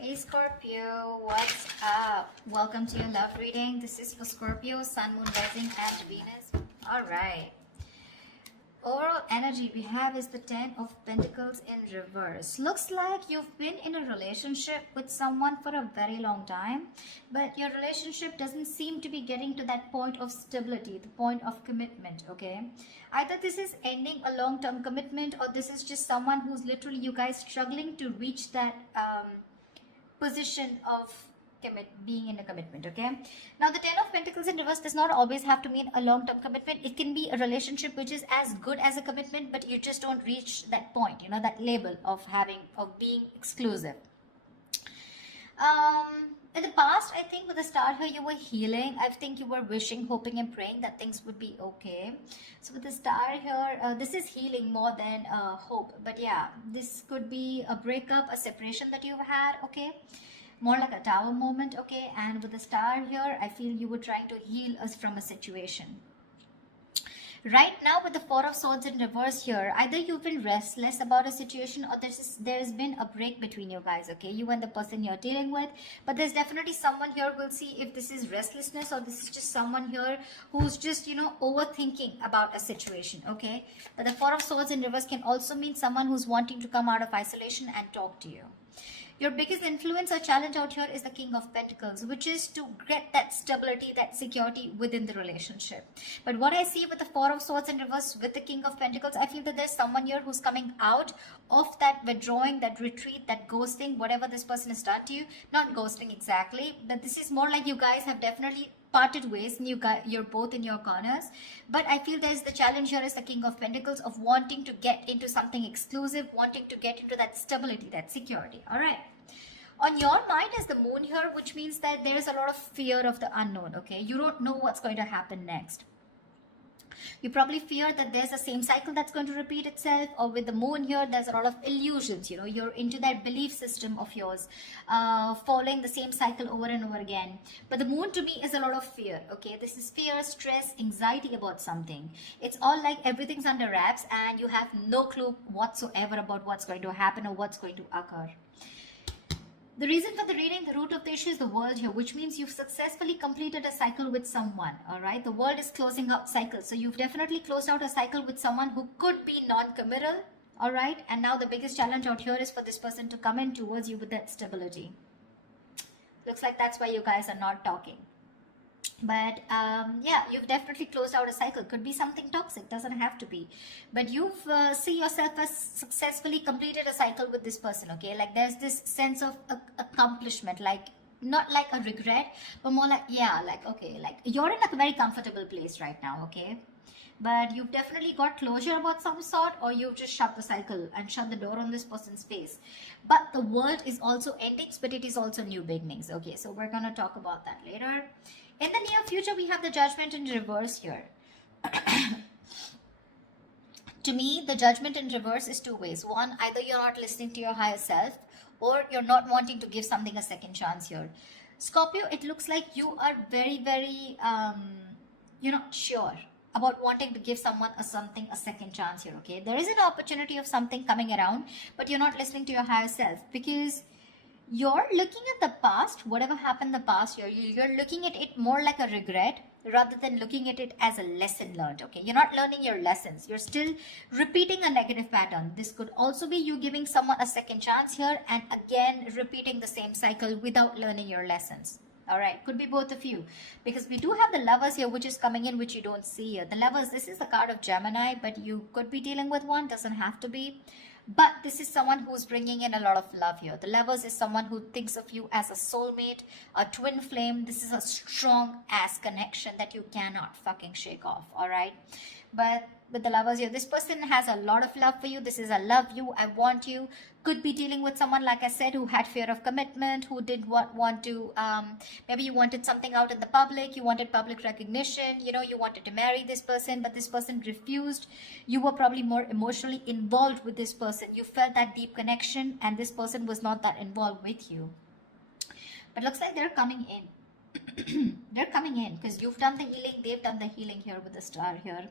Hey Scorpio, what's up? Welcome to your love reading. This is for Scorpio, Sun, Moon, Rising, and Venus. Alright. Overall energy we have is the Ten of Pentacles in reverse. Looks like you've been in a relationship with someone for a very long time, but your relationship doesn't seem to be getting to that point of stability, the point of commitment, okay? Either this is ending a long-term commitment, or this is just someone who's literally, you guys, struggling to reach that position of being in a commitment. Okay, now the Ten of Pentacles in reverse does not always have to mean a long-term commitment. It can be a relationship which is as good as a commitment, but you just don't reach that point, you know, that label of being exclusive. In the past, I think with the star here, you were healing. I think you were wishing, hoping, and praying that things would be okay. So with the star here, this is healing more than hope. But yeah, this could be a breakup, a separation that you've had, okay? More like a tower moment, okay? And with the star here, I feel you were trying to heal us from a situation. Right now, with the Four of Swords in reverse here, either you've been restless about a situation, or there's been a break between you guys, okay? You and the person you're dealing with. But there's definitely someone here. We'll see if this is restlessness or this is just someone here who's just, you know, overthinking about a situation, okay? But the Four of Swords in reverse can also mean someone who's wanting to come out of isolation and talk to you. Your biggest influence or challenge out here is the King of Pentacles, which is to get that stability, that security within the relationship. But what I see with the Four of Swords in reverse with the King of Pentacles, I feel that there's someone here who's coming out of that withdrawing, that retreat, that ghosting, whatever this person has done to you. Not ghosting exactly, but this is more like you guys have definitely parted ways and you're both in your corners. But I feel there's the challenge here is the King of Pentacles of wanting to get into something exclusive, wanting to get into that stability, that security. All right, on your mind is the Moon here, which means that there is a lot of fear of the unknown. Okay, you don't know what's going to happen next. You probably fear that there's the same cycle that's going to repeat itself, or with the Moon here, there's a lot of illusions. You know, you're into that belief system of yours, following the same cycle over and over again. But the Moon to me is a lot of fear. Okay, this is fear, stress, anxiety about something. It's all like everything's under wraps and you have no clue whatsoever about what's going to happen or what's going to occur. The reason for the reading, the root of the issue is the World here, which means you've successfully completed a cycle with someone, all right? The World is closing out cycles. So you've definitely closed out a cycle with someone who could be non-committal, all right? And now the biggest challenge out here is for this person to come in towards you with that stability. Looks like that's why you guys are not talking. But yeah, you've definitely closed out a cycle. Could be something toxic, doesn't have to be. But you've see yourself as successfully completed a cycle with this person, okay? Like there's this sense of accomplishment, like not like a regret, but more like, yeah, like, okay, like you're in a very comfortable place right now, okay? But you've definitely got closure about some sort, or you've just shut the cycle and shut the door on this person's face. But the world is also endings, but it is also new beginnings, okay? So we're going to talk about that later. In the near future, we have the Judgment in reverse here. To me, the Judgment in reverse is two ways. One, either you're not listening to your higher self, or you're not wanting to give something a second chance here. Scorpio, it looks like you are very, very, you're not sure about wanting to give someone a second chance here, okay? There is an opportunity of something coming around, but you're not listening to your higher self because you're looking at the past, whatever happened in the past year, you're looking at it more like a regret rather than looking at it as a lesson learned, okay? You're not learning your lessons. You're still repeating a negative pattern. This could also be you giving someone a second chance here and again repeating the same cycle without learning your lessons. All right, could be both of you, because we do have the Lovers here, which is coming in, which you don't see here. The Lovers, this is the card of Gemini, but you could be dealing with one, doesn't have to be. But this is someone who's bringing in a lot of love here. The Lovers is someone who thinks of you as a soulmate, a twin flame. This is a strong ass connection that you cannot fucking shake off, all right? But with the Lovers here, this person has a lot of love for you. This is a love you, I want you. Could be dealing with someone, like I said, who had fear of commitment, who did want to, maybe you wanted something out in the public, you wanted public recognition, you know, you wanted to marry this person, but this person refused. You were probably more emotionally involved with this person. You felt that deep connection and this person was not that involved with you. But looks like they're coming in. They're coming in because you've done the healing, they've done the healing here with the star here.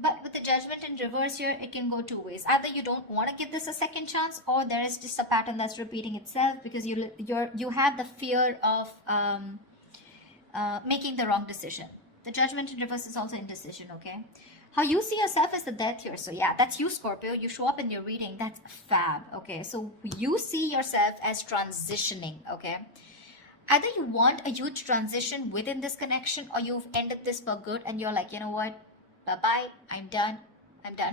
But with the Judgment in reverse here, it can go two ways. Either you don't want to give this a second chance, or there is just a pattern that's repeating itself because you have the fear of making the wrong decision. The Judgment in reverse is also indecision, okay? How you see yourself is the Death here. So yeah, that's you, Scorpio. You show up in your reading. That's fab, okay? So you see yourself as transitioning, okay? Either you want a huge transition within this connection, or you've ended this for good and you're like, you know what? Bye-bye, I'm done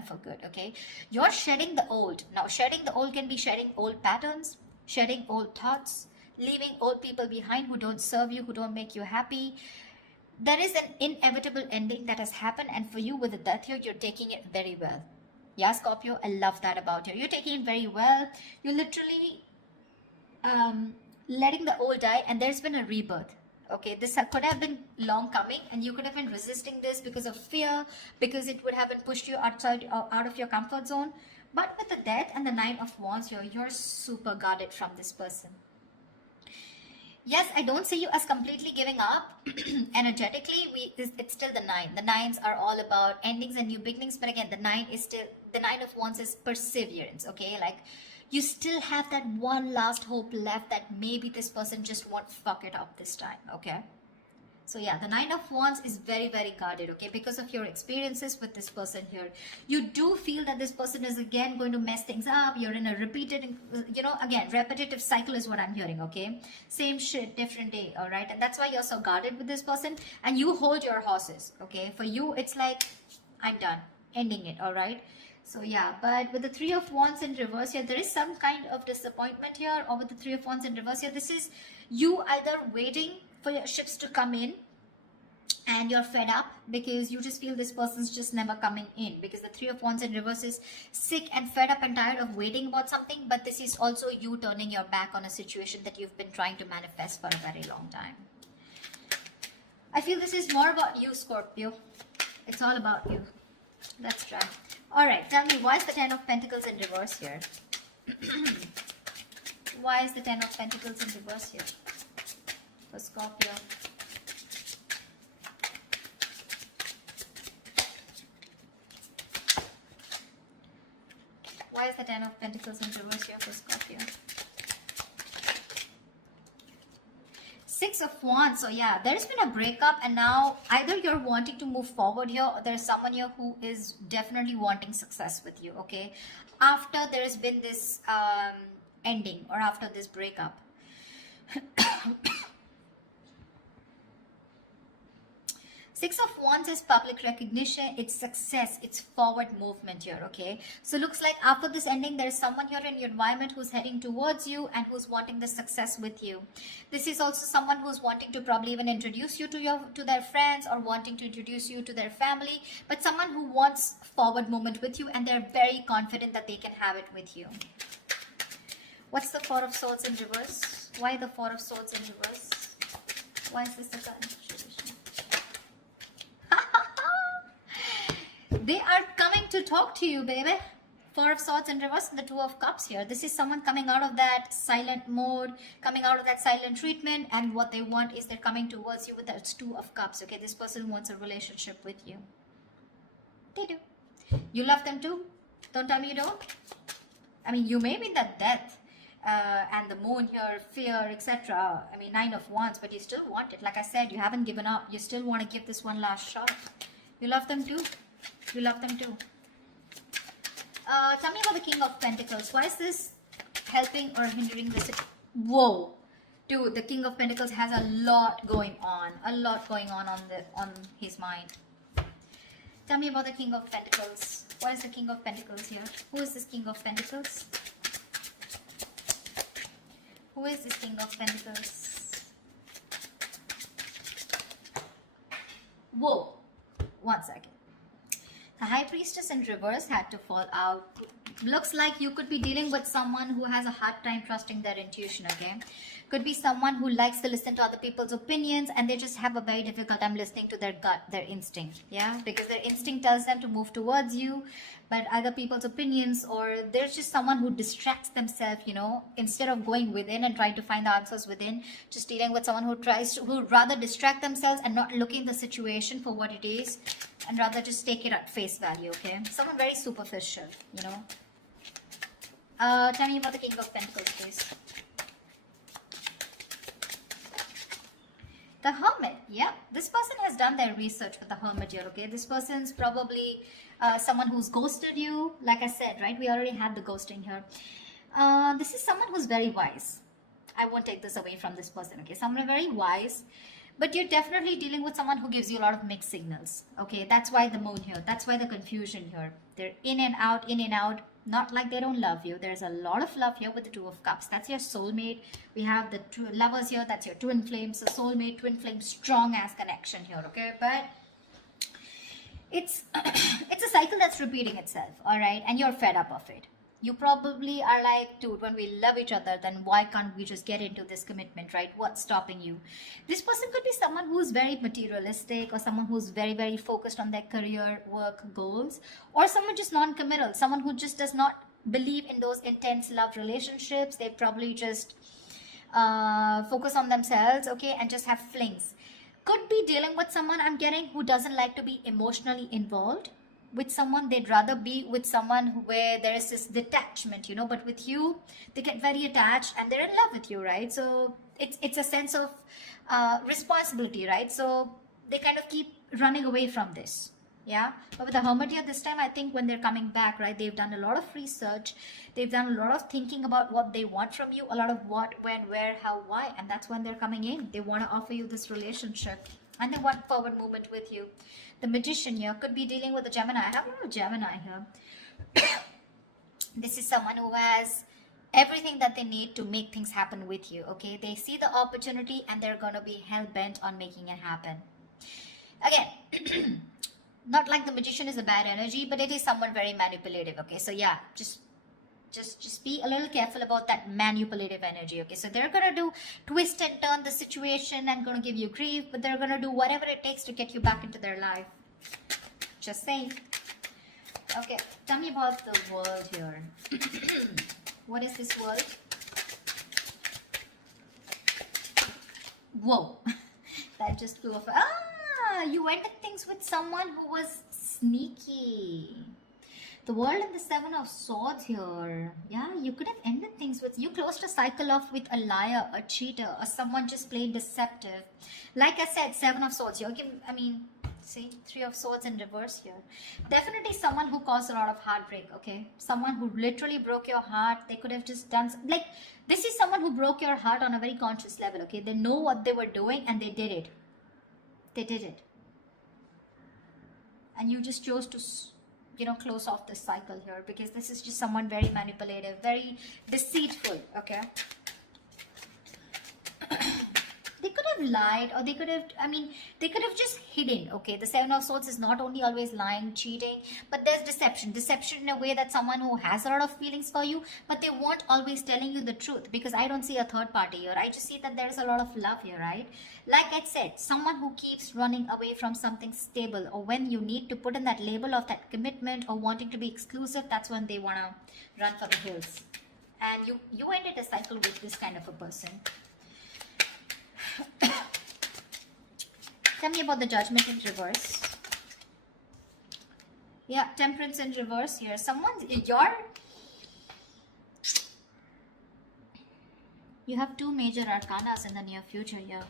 for good, okay? You're shedding the old. Now, shedding the old can be shedding old patterns, shedding old thoughts, leaving old people behind who don't serve you, who don't make you happy. There is an inevitable ending that has happened, and for you with the Death here, you're taking it very well. Yeah, Scorpio, I love that about you. You're taking it very well. You're literally letting the old die, and there's been a rebirth. Okay, this could have been long coming, and you could have been resisting this because of fear, because it would have been pushed you out of your comfort zone. But with the Death and the Nine of Wands here, you're super guarded from this person. Yes, I don't see you as completely giving up. Energetically, it's still the 9. The 9s are all about endings and new beginnings, but again, the 9 of Wands is perseverance. Okay, like you still have that one last hope left that maybe this person just won't fuck it up this time, okay? So yeah, the 9 of Wands is very, very guarded, okay? Because of your experiences with this person here. You do feel that this person is again going to mess things up. You're in a repeated, again, repetitive cycle is what I'm hearing, okay? Same shit, different day, all right? And that's why you're so guarded with this person. And you hold your horses, okay? For you, it's like, I'm done, ending it, all right? So yeah, but with the 3 of Wands in reverse here, there is some kind of disappointment here. Or with the 3 of Wands in reverse here, this is you either waiting for your ships to come in and you're fed up because you just feel this person's just never coming in, because the 3 of Wands in reverse is sick and fed up and tired of waiting about something. But this is also you turning your back on a situation that you've been trying to manifest for a very long time. I feel this is more about you, Scorpio. It's all about you. Let's try. All right, tell me, why is the 10 of Pentacles in reverse here? Why is the 10 of Pentacles in reverse here for Scorpio? Why is the 10 of Pentacles in reverse here for Scorpio? 6 of Wands. So yeah, there's been a breakup, and now either you're wanting to move forward here, or there's someone here who is definitely wanting success with you, okay? After there has been this ending, or after this breakup. 6 of Wands is public recognition, it's success, it's forward movement here, okay? So looks like after this ending, there's someone here in your environment who's heading towards you and who's wanting the success with you. This is also someone who's wanting to probably even introduce you to their friends, or wanting to introduce you to their family, but someone who wants forward movement with you, and they're very confident that they can have it with you. What's the 4 of Swords in reverse? Why the 4 of Swords in reverse? Why is this the current situation? They are coming to talk to you, baby. 4 of Swords in reverse and the 2 of Cups here. This is someone coming out of that silent mode, coming out of that silent treatment, and what they want is they're coming towards you with that 2 of Cups, okay? This person wants a relationship with you. They do. You love them too. Don't tell me you don't. I mean, you may be in that death and the moon here, fear, etc. I mean, 9 of Wands, but you still want it. Like I said, you haven't given up. You still want to give this one last shot. You love them too. You love them too. Tell me about the King of Pentacles. Why is this helping or hindering this? Whoa. Dude, the King of Pentacles has a lot going on. A lot going on his mind. Tell me about the King of Pentacles. What is the King of Pentacles here? Who is this King of Pentacles? Who is this King of Pentacles? Whoa. 1 second. The High Priestess in reverse had to fall out. Looks like you could be dealing with someone who has a hard time trusting their intuition, okay? Could be someone who likes to listen to other people's opinions, and they just have a very difficult time listening to their gut, their instinct, yeah? Because their instinct tells them to move towards you, but other people's opinions, or there's just someone who distracts themselves, you know, instead of going within and trying to find the answers within, just dealing with someone who rather distract themselves and not looking at the situation for what it is, and rather just take it at face value. Okay, someone very superficial, you know. Tell me about the King of Pentacles, please. The Hermit. Yeah, this person has done their research with the Hermit here. Okay, this person's probably someone who's ghosted you. Like I said, right, we already had the ghosting here. This is someone who's very wise. I won't take this away from this person. Okay, someone very wise, but you're definitely dealing with someone who gives you a lot of mixed signals. Okay, that's why the moon here, that's why the confusion here. They're in and out, in and out. Not like they don't love you. There's a lot of love here with the Two of Cups. That's your soulmate. We have the two lovers here. That's your twin flames. So soulmate, twin flame, strong ass connection here. Okay, but it's it's a cycle that's repeating itself. All right, and you're fed up of it. You probably are like, dude, when we love each other, then why can't we just get into this commitment, right? What's stopping you? This person could be someone who's very materialistic, or someone who's very, very focused on their career, work, goals, or someone just non-committal, someone who just does not believe in those intense love relationships. They probably just focus on themselves, okay, and just have flings. Could be dealing with someone, I'm getting, who doesn't like to be emotionally involved with someone. They'd rather be with someone where there is this detachment, you know, but with you they get very attached and they're in love with you, right? So it's a sense of responsibility, right? So they kind of keep running away from this. Yeah, but with the Hermit here this time, I think when they're coming back, right, they've done a lot of research, they've done a lot of thinking about what they want from you, a lot of what, when, where, how, why, and that's when they're coming in. They want to offer you this relationship and they want forward movement with you. The Magician here could be dealing with a Gemini. I have a Gemini here. This is someone who has everything that they need to make things happen with you. Okay, they see the opportunity and they're going to be hell-bent on making it happen. Again, not like the Magician is a bad energy, but it is someone very manipulative. Okay, so yeah, just be a little careful about that manipulative energy. Okay, so they're gonna do twist and turn the situation and gonna give you grief, but they're gonna do whatever it takes to get you back into their life. Just saying. Okay, tell me about the world here. What is this world? Whoa, that just flew off. You ended things with someone who was sneaky. The World and the Seven of Swords here. Yeah, you could have ended things with, you closed a cycle off with a liar, a cheater, or someone just plain deceptive. Like I said, Seven of Swords. I mean, see, Three of Swords in reverse here. Definitely someone who caused a lot of heartbreak, okay? Someone who literally broke your heart. They could have just done, like, this is someone who broke your heart on a very conscious level, okay? They know what they were doing and they did it. They did it. And you just chose to, you know, close off this cycle here, because this is just someone very manipulative, very deceitful, okay? They could have lied, or they could have, they could have just hidden, okay? The Seven of Swords is not only always lying, cheating, but there's deception. Deception in a way that someone who has a lot of feelings for you, but they weren't always telling you the truth, because I don't see a third party here. I just see that there's a lot of love here, right? Like I said, someone who keeps running away from something stable, or when you need to put in that label of that commitment or wanting to be exclusive, that's when they want to run for the hills. And you ended a cycle with this kind of a person. Tell me about the Judgment in reverse. Yeah, Temperance in reverse here. You have two major arcanas in the near future here.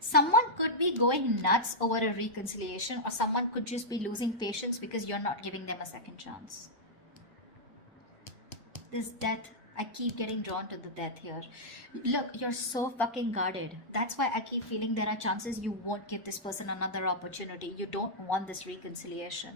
Someone could be going nuts over a reconciliation, or someone could just be losing patience because you're not giving them a second chance. This death, I keep getting drawn to the death here. Look, you're so fucking guarded. That's why I keep feeling there are chances you won't give this person another opportunity. You don't want this reconciliation.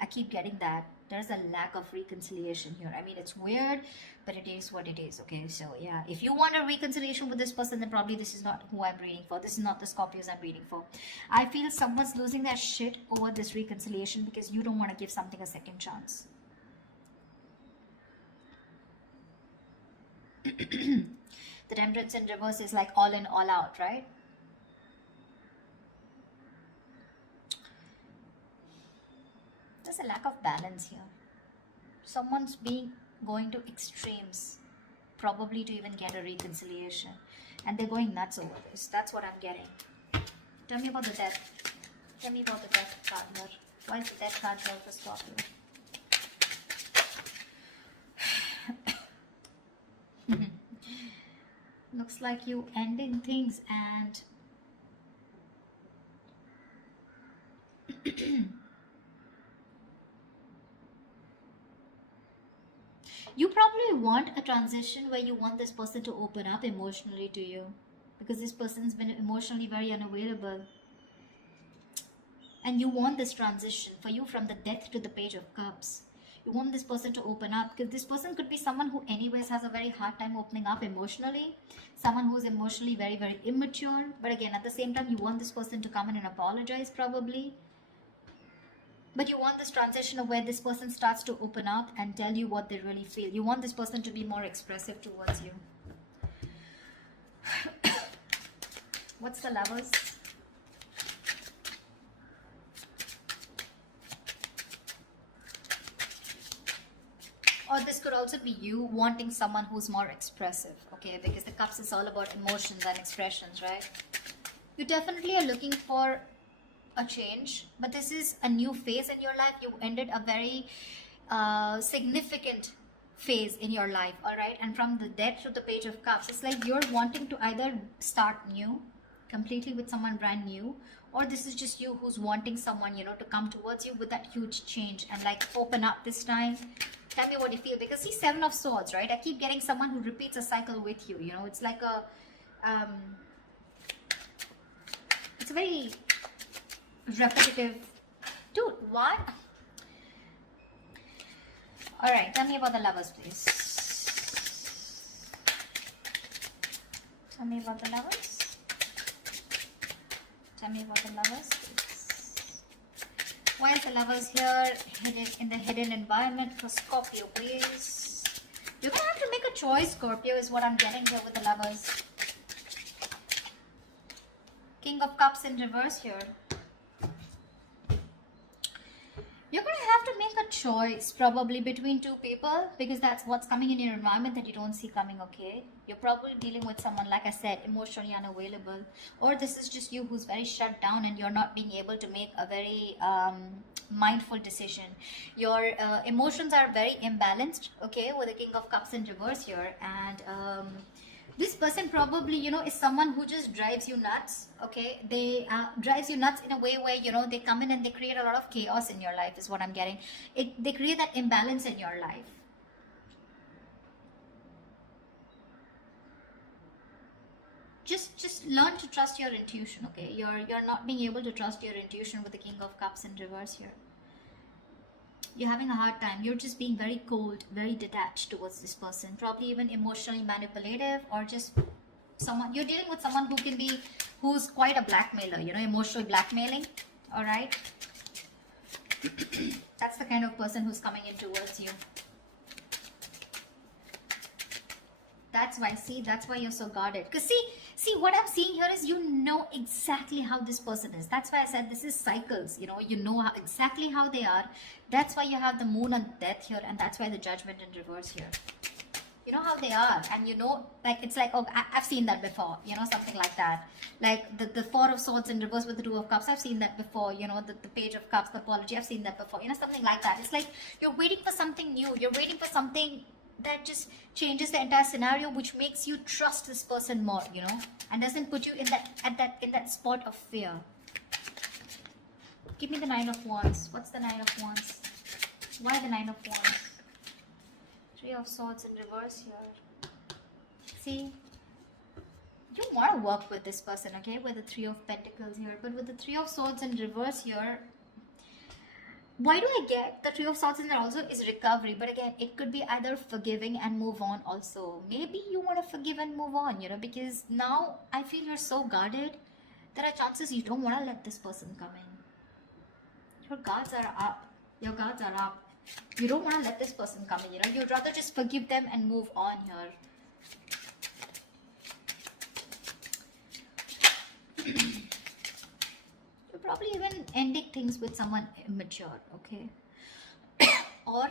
I keep getting that. There's a lack of reconciliation here. I mean, it's weird, but it is what it is, okay? So, yeah, if you want a reconciliation with this person, then probably this is not who I'm reading for. This is not the Scorpios I'm reading for. I feel someone's losing their shit over this reconciliation because you don't want to give something a second chance. The Temperance in reverse is like all in, all out, right? There's a lack of balance here. Someone's going to extremes, probably to even get a reconciliation. And they're going nuts over this. That's what I'm getting. Tell me about the death. Tell me about the death card here. Why is the death card here for Scorpio? Looks like you ending things and you probably want a transition where you want this person to open up emotionally to you, because this person's been emotionally very unavailable. And you want this transition for you from the Death to the Page of Cups. You want this person to open up, because this person could be someone who anyways has a very hard time opening up emotionally. Someone who is emotionally very, very immature. But again, at the same time, you want this person to come in and apologize probably. But you want this transition of where this person starts to open up and tell you what they really feel. You want this person to be more expressive towards you. What's the Lovers? Or this could also be you wanting someone who's more expressive, okay? Because the Cups is all about emotions and expressions, right? You definitely are looking for a change, but this is a new phase in your life. You ended a very significant phase in your life, all right? And from the Death to the Page of Cups, it's like you're wanting to either start new, completely with someone brand new, or this is just you who's wanting someone, you know, to come towards you with that huge change and like open up this time. Tell me what you feel, because see, Seven of Swords, right? I keep getting someone who repeats a cycle with you, you know. It's like a it's very repetitive. Dude, what? All right, tell me about the Lovers, please. Tell me about the Lovers. Tell me about the Lovers, please. Why is the Lovers here hidden in the hidden environment for Scorpio, please? You're gonna have to make a choice, Scorpio, is what I'm getting here with the Lovers. King of Cups in reverse here. You're going to have to make a choice probably between two people, because that's what's coming in your environment that you don't see coming, okay? You're probably dealing with someone, like I said, emotionally unavailable. Or this is just you who's very shut down and you're not being able to make a very mindful decision. Your emotions are very imbalanced, okay, with the King of Cups in reverse here. And this person probably, you know, is someone who just drives you nuts, okay? They drives you nuts in a way where, you know, they come in and they create a lot of chaos in your life is what I'm getting. They create that imbalance in your life. Just learn to trust your intuition, okay? You're not being able to trust your intuition with the King of Cups in reverse here. You're having a hard time. You're just being very cold, very detached towards this person. Probably even emotionally manipulative, or just someone, you're dealing with someone who's quite a blackmailer, you know, emotionally blackmailing, all right? That's the kind of person who's coming in towards you. That's why you're so guarded. Because see, what I'm seeing here is you know exactly how this person is. That's why I said this is cycles, you know, exactly how they are. That's why you have the Moon and Death here, and that's why the Judgment in reverse here. You know how they are, and you know, like, it's like, oh, I've seen that before, you know, something like that. Like the Four of Swords in reverse with the Two of Cups, I've seen that before, you know, the Page of Cups, the apology, I've seen that before, you know, something like that. It's like you're waiting for something new, you're waiting for something that just changes the entire scenario, which makes you trust this person more, you know, and doesn't put you in that spot of fear. Give me the Nine of Wands. What's the Nine of Wands? Why the Nine of Wands? Three of Swords in reverse here. See, you want to work with this person, okay, with the Three of Pentacles here, but with the Three of Swords in reverse here, why do I get the Three of Swords in there also is recovery? But again, it could be either forgiving and move on also. Maybe you want to forgive and move on, you know, because now I feel you're so guarded. There are chances you don't want to let this person come in. Your guards are up. Your guards are up. You don't want to let this person come in, you know. You'd rather just forgive them and move on here. You're probably even ending things with someone immature, okay? Or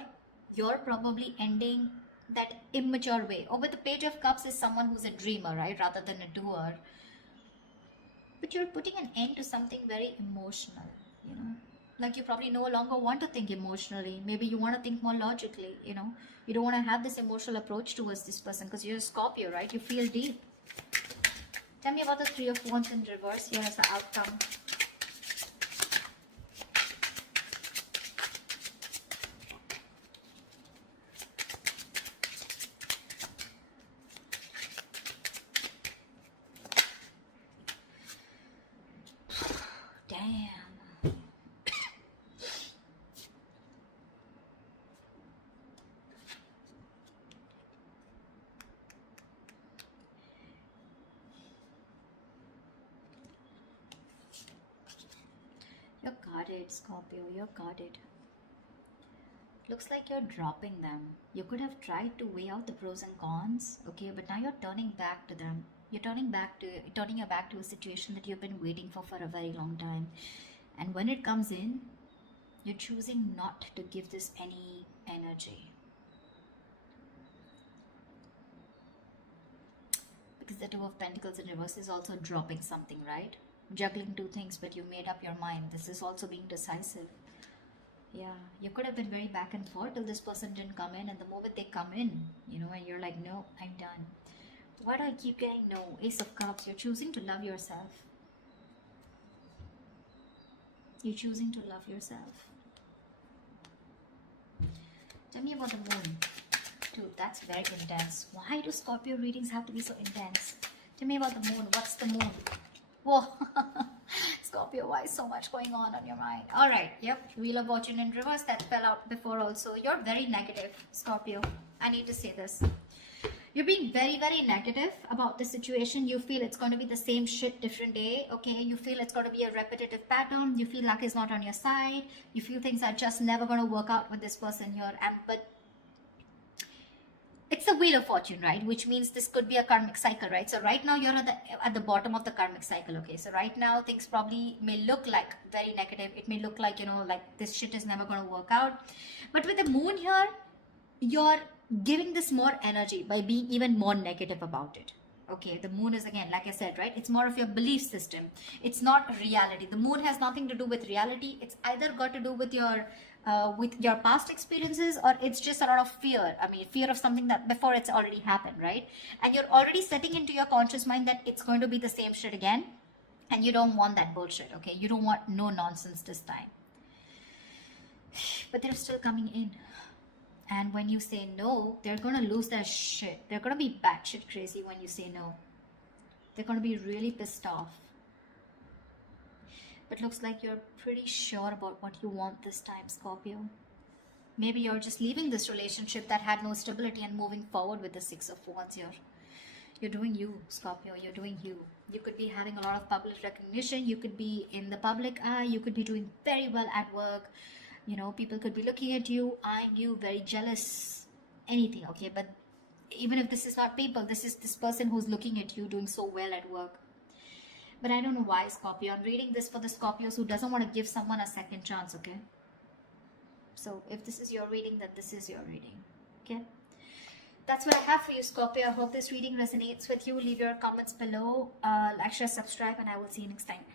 you're probably ending that immature way. Or with the Page of Cups is someone who's a dreamer, right? Rather than a doer. But you're putting an end to something very emotional, you know? Like you probably no longer want to think emotionally. Maybe you want to think more logically, you know? You don't want to have this emotional approach towards this person because you're a Scorpio, right? You feel deep. Tell me about the Three of Wands in reverse here as the outcome. Damn. You're guarded, Scorpio. You're guarded. Looks like you're dropping them. You could have tried to weigh out the pros and cons, okay, but now you're turning back to them. You're turning your back to a situation that you've been waiting for a very long time. And when it comes in, you're choosing not to give this any energy. Because the Two of Pentacles in reverse is also dropping something, right? Juggling two things, but you made up your mind. This is also being decisive. Yeah, you could have been very back and forth till this person didn't come in, and the moment they come in, you know, and you're like, no, I'm done. Why do I keep getting no? Ace of Cups. You're choosing to love yourself. You're choosing to love yourself. Tell me about the moon. Dude, that's very intense. Why do Scorpio readings have to be so intense? Tell me about the moon. What's the moon? Whoa. Scorpio, why is so much going on your mind? Alright, yep. Wheel of Fortune in reverse. That fell out before also. You're very negative, Scorpio. I need to say this. You're being very, very negative about the situation. You feel it's going to be the same shit different day, okay? You feel it's going to be a repetitive pattern. You feel luck is not on your side. You feel things are just never going to work out with this person here. But it's the Wheel of Fortune, right? Which means this could be a karmic cycle, right? So right now you're at the bottom of the karmic cycle, okay? So right now things probably may look like very negative. It may look like, you know, like this shit is never going to work out. But with the moon here, you're giving this more energy by being even more negative about it. Okay, the moon is, again, like I said, right? It's more of your belief system. It's not reality. The moon has nothing to do with reality. It's either got to do with your past experiences, or it's just a lot of fear. I mean, fear of something that before it's already happened, right? And you're already setting into your conscious mind that it's going to be the same shit again. And you don't want that bullshit, okay? You don't want no nonsense this time. But they're still coming in. And when you say no, they're going to lose their shit. They're going to be batshit crazy when you say no. They're going to be really pissed off. But looks like you're pretty sure about what you want this time, Scorpio. Maybe you're just leaving this relationship that had no stability and moving forward with the Six of Wands here. You're doing you, Scorpio. You're doing you. You could be having a lot of public recognition. You could be in the public eye. You could be doing very well at work. You know, people could be looking at you, eyeing you, very jealous, anything, okay? But even if this is not people, this is this person who's looking at you doing so well at work. But I don't know why, Scorpio. I'm reading this for the Scorpios who doesn't want to give someone a second chance, okay? So if this is your reading, then this is your reading, okay? That's what I have for you, Scorpio. I hope this reading resonates with you. Leave your comments below, like, share, subscribe, and I will see you next time.